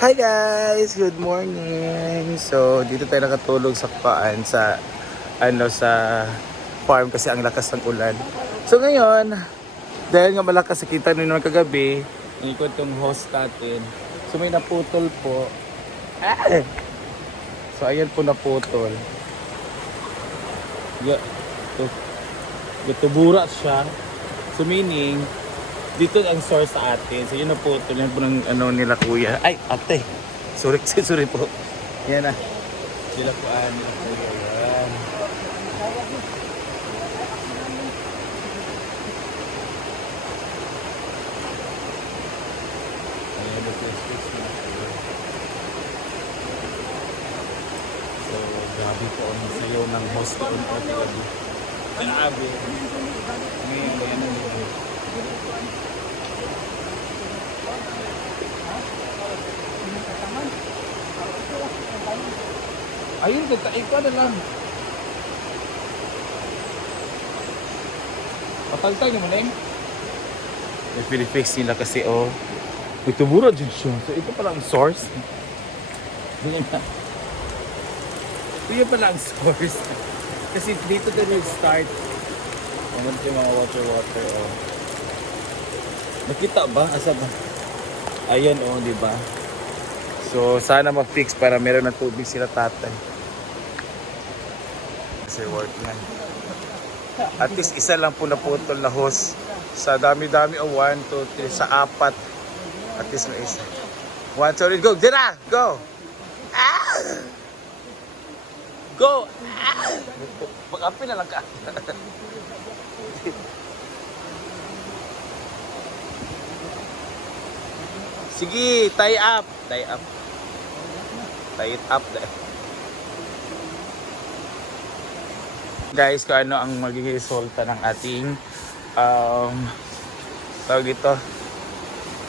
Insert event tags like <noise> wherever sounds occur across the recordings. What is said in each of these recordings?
Hi guys! Good morning! So, dito tayo nakatulog sa paan sa ano sa farm kasi ang lakas ng ulan. So ngayon, dahil nga malakas kita nyo naman kagabi, ikot tong host natin. So may naputol po. Ah! So ayan po naputol. Yeah, to, tubura siya. So meaning, dito ang source sa atin. So yun na po, tuloy po ng ano nila kuya. Ay, ate. Sorry, <laughs> sorry po. Yan na. Sila po ah, nila kuya. So, grabe po ang sayo ng host ang pati. Grabe. Ngayon, ayan ang Ayun, nagtaay ka na lang. Patagtag naman eh. May pinifix nila kasi oh. May tubura dyan siya. So ito pala ang source. Ganyan na. Ito pala ang source. <laughs> kasi dito din yung start. Ano yung mga water water oh. Nakita ba? Asa ba? Ayan oh, di ba? So sana ma-fix para meron ng tubig sila tatay. Kasi work na. At least isa lang po naputol na hose. Sa dami-dami o 1, 2, 3, sa apat. At least may isa. 1, 2, 3, go! Dira! Go! Ah! Go! Ah! Mag-api na lang ka. <laughs> Sige, tie up. Tie up. Tie it up. Guys, kung ano ang magiging resulta ng ating um, tawag dito.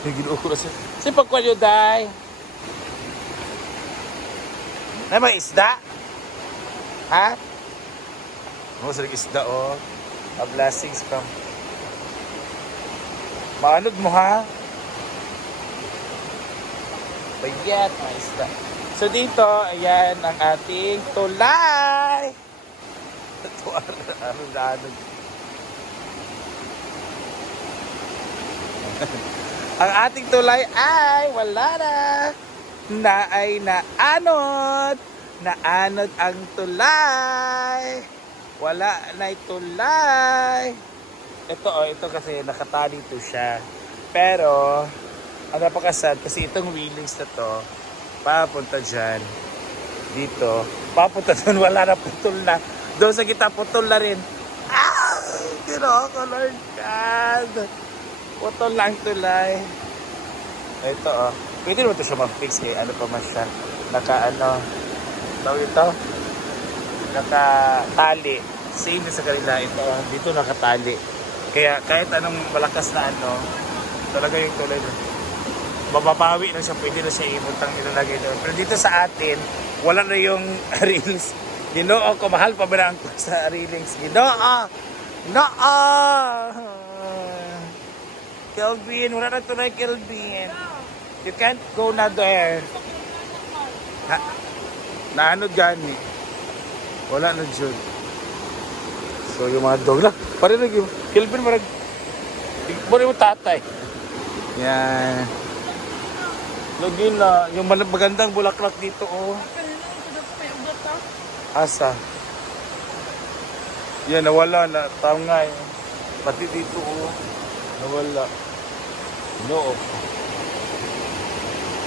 May ginuo ko na siya. Si Pagkwalyo, day. May mga isda? Ha? Oo, sa isda, oh. A blessings from. Maanod mo, ha? Bayat, mga isda. So dito, ayan ang ating tulay. <laughs> Ito, ano. <laughs> ang ating tulay ay wala na. Na ay naanod. Naanod ang tulay. Wala na tulay. Ito oh, ito kasi nakatali to siya. Pero, ang napakasad kasi itong wheelings na to, papunta dyan, dito, papunta doon, <laughs> wala na putol na. Doon sa kita putol na rin. Ah! Kinoko, Lord God. Putol lang tulay. Ito oh. Pwede naman ito siya mag-fix eh. Ano pa man siya. Naka ano. Tawag ito. Nakatali. Same sa kanila. Ito oh. Dito nakatali. Kaya kahit anong malakas na ano, talaga yung tulay doon. Mababawi na siya. Pwede na siya ibutang nilalagay doon. Pero dito sa atin, wala na yung <laughs> reels. Ginoo ko, mahal pa ba na ang <laughs> sa reelings? Ginoo! Ginoo! Kelvin, wala na tulay, Kelvin. You can't go na there. Ha? Naano gani? Wala na dyan. So yung mga dog lang. Pare na yung Kelvin marag. Pare mo tatay. Yan. Lagi na. Yung magandang bulaklak dito oh. Asa? Yan, nawala na. Tangay. Pati dito oh. Nawala. No.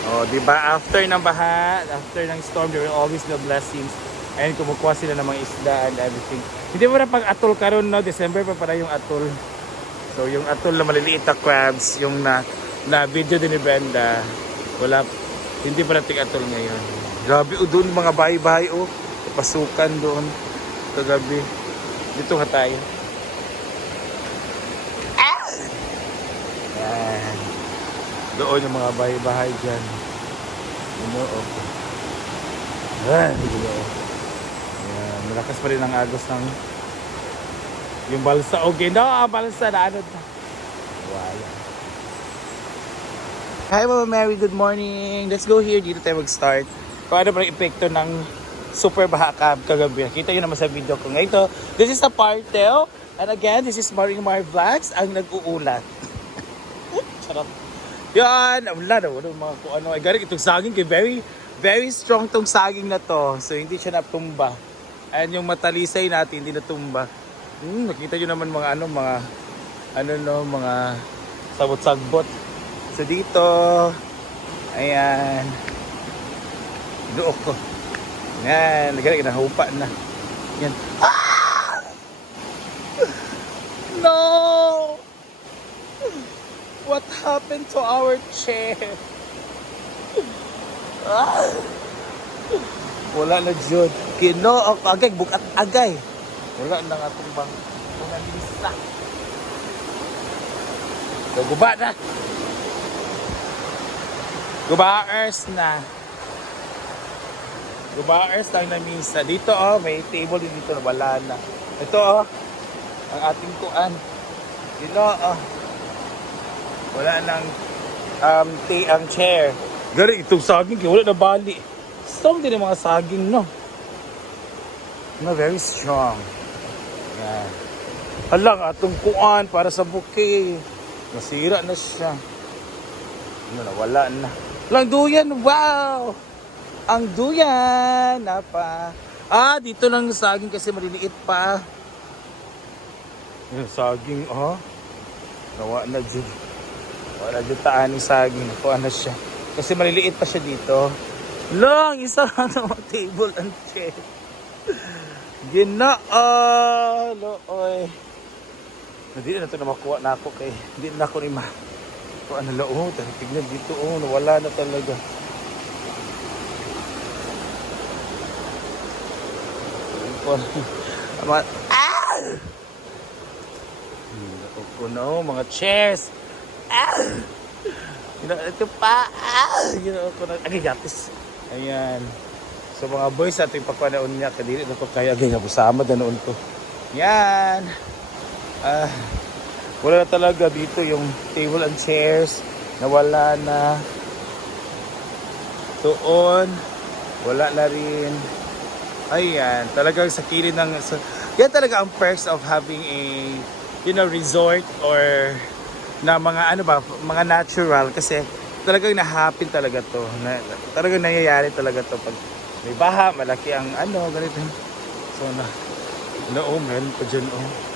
Oh, di ba? After ng baha, after ng storm, there will always be blessings. And kumukuha sila ng mga isda and everything. Hindi mo na pag atol karon no, December pa pala yung atol. So yung atol na maliliit na crabs, yung na, na video din ni Brenda, wala, hindi pa nating atol ngayon. Grabe o doon mga bahay-bahay o, pasukan doon kagabi. Dito nga tayo. Yan. Doon yung mga bahay-bahay dyan. Ano, okay. Yan, dito. Yan, malakas pa rin ang agos ng yung balsa. Okay, no, balsa na ano. Wala. Hi Mama Mary, good morning. Let's go here. Dito tayo mag-start. Kung ano ba epekto ng super baha ka kagabi. Kita yun naman sa video ko. Ngayon ito, this is a partel. And again, this is Maring Mar Vlogs ang nag-uulat. <laughs> Charot. Yan, wala na, wala mga kung ano. Ay, galing itong saging very, very strong tong saging na to. So, hindi siya natumba. Ayan yung matalisay natin, hindi natumba. Hmm, nakita nyo naman mga ano, mga, ano no, mga sabot-sagbot. So, dito, ayan, dook ko. Yan, galing, nahupa na. Yan. Ah! No! What happened to our chair? Ah! Wala na jud. Kino ang agay bukat agay. Wala na nga itong bang mga lisa. So, guba na. Gubaers na. Gubaers lang na misa. Dito oh, may table din dito wala na. Ito oh, ang ating kuan. Dito oh. Wala nang um, tea ang chair. Gari, itong saging, kaya wala na bali. Strong din ang mga saging, no? No, very strong. Yan. Halang, atong kuan para sa bouquet. Nasira na siya. Ano na, wala na. Lang duyan, wow! Ang duyan, napa. Ah, dito lang yung saging kasi maliliit pa. Yung saging, oh. Nawa na dyan. Wala dyan taan yung saging. Nakuha na siya. Kasi maliliit pa siya dito. <laughs> Lang, isa na ang table and chair. Ginaa, looy. Hindi na ito na makuha na ako kay hindi na ako ni ma. Kuha na looy. Tignan dito, oh, nawala na talaga. <laughs> Ama, ah! Ito no, mga chairs. Ah! Gina, ito pa. Ah! Gina ko na. Ay, gatis. Ayan. So mga boys, ato yung papanaon niya. Kadiri na ko kaya. Agay, nabusama na noon ko. Yan. Ah, wala na talaga dito yung table and chairs. Nawala na. Doon. Wala na rin. Ayan. Talagang sa kilid ng... Sa, yan talaga ang perks of having a you know, resort or na mga ano ba, mga natural kasi talagang na-happen talaga to. Na, talagang nangyayari talaga to pag may baha, malaki ang ano, ganito. So na, no, oh, meron pa dyan, oh.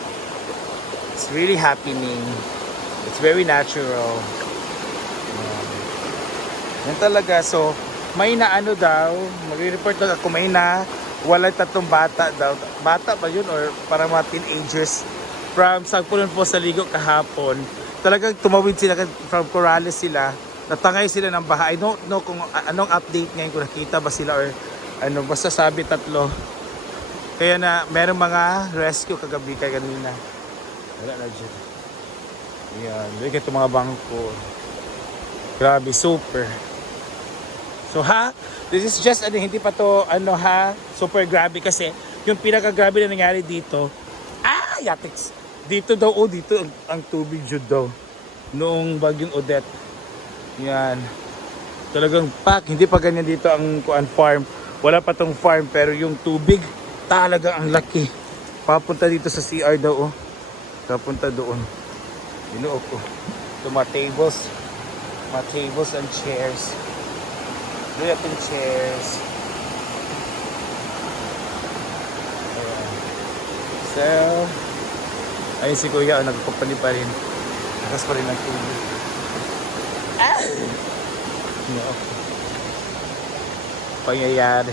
It's really happening. It's very natural. Um, yan talaga. So, may na ano daw, mag-report daw ako may na wala tatlong bata daw. Bata ba yun or para mga teenagers from Sagpunan po sa Ligo kahapon. Talagang tumawid sila from Corrales sila. Natangay sila ng baha. I don't know kung anong update ngayon kung nakita ba sila or ano basta sabi tatlo. Kaya na meron mga rescue kagabi kay kanina. Wala na dyan. Yan. At itong mga bangko. Grabe, super. So ha, this is just ano, hindi pa to ano ha, super grabe kasi yung pinaka-grabe na nangyari dito, ah, yatiks. Dito daw, oh, dito ang, ang tubig jud daw. Noong bagyong Odette. Yan. Talagang pack, hindi pa ganyan dito ang kuan farm. Wala pa tong farm pero yung tubig talagang ang laki. Papunta dito sa CR daw, oh. Papunta doon. Binuok ko. Ito mga tables. Mga tables and chairs. At yung chairs. Ayan. So, ayun si Kuya, nagpapali pa rin. Nakas pa rin ang tubig. Ah! No. Pangyayari.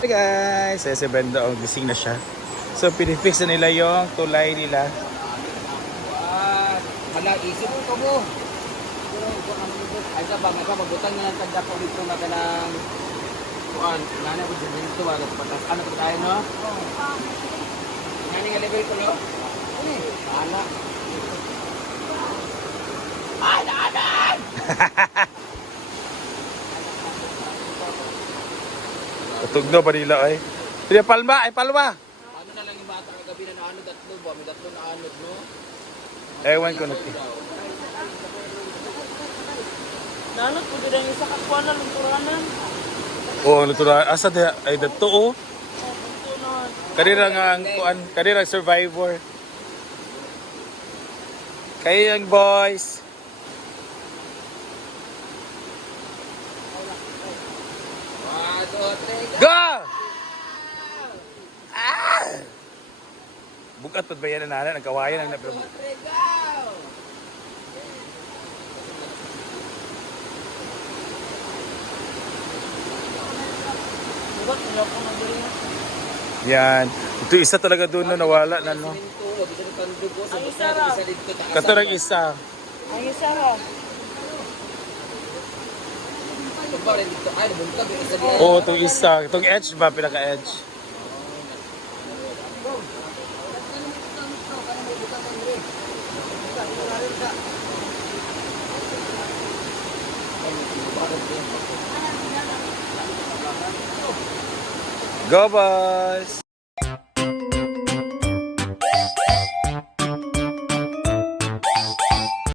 Hey guys, eh, si Brenda, oh, gising na siya. So, pinifix na nila yung tulay nila. Hala, isip ko mo. Ay sa bang ikaw magbutang na lang tanda ko dito na kanang kuan. Nana ko dyan dito wala ko patas. Ano ko tayo no? Nani nga level ko no? Ana. Ay, naanan! Tutugno pa nila ay. Palma, ay palma. Ano na naanod tatlo ba? May tatlo na anod no? Ewan ko na. Nanot po din ang isa kakuha na lungkuranan. Oh, natural. Asa diha? Ay, dato oh. Oh. Kanira nga ang kuan, kanira survivor. Kayo yung boys. One, two, three, go! Go! Ah! Bukat pa ba yan na nanan? Ang kawayan ang napro. Two, three, go! Bukat nila po na diri. Yan. Ito isa talaga doon no, nawala na no. Na Sabot isa na, ra. ako. isa. Ang isa ra. Oo, oh, itong isa. Itong edge ba? Pinaka-edge. Go boys!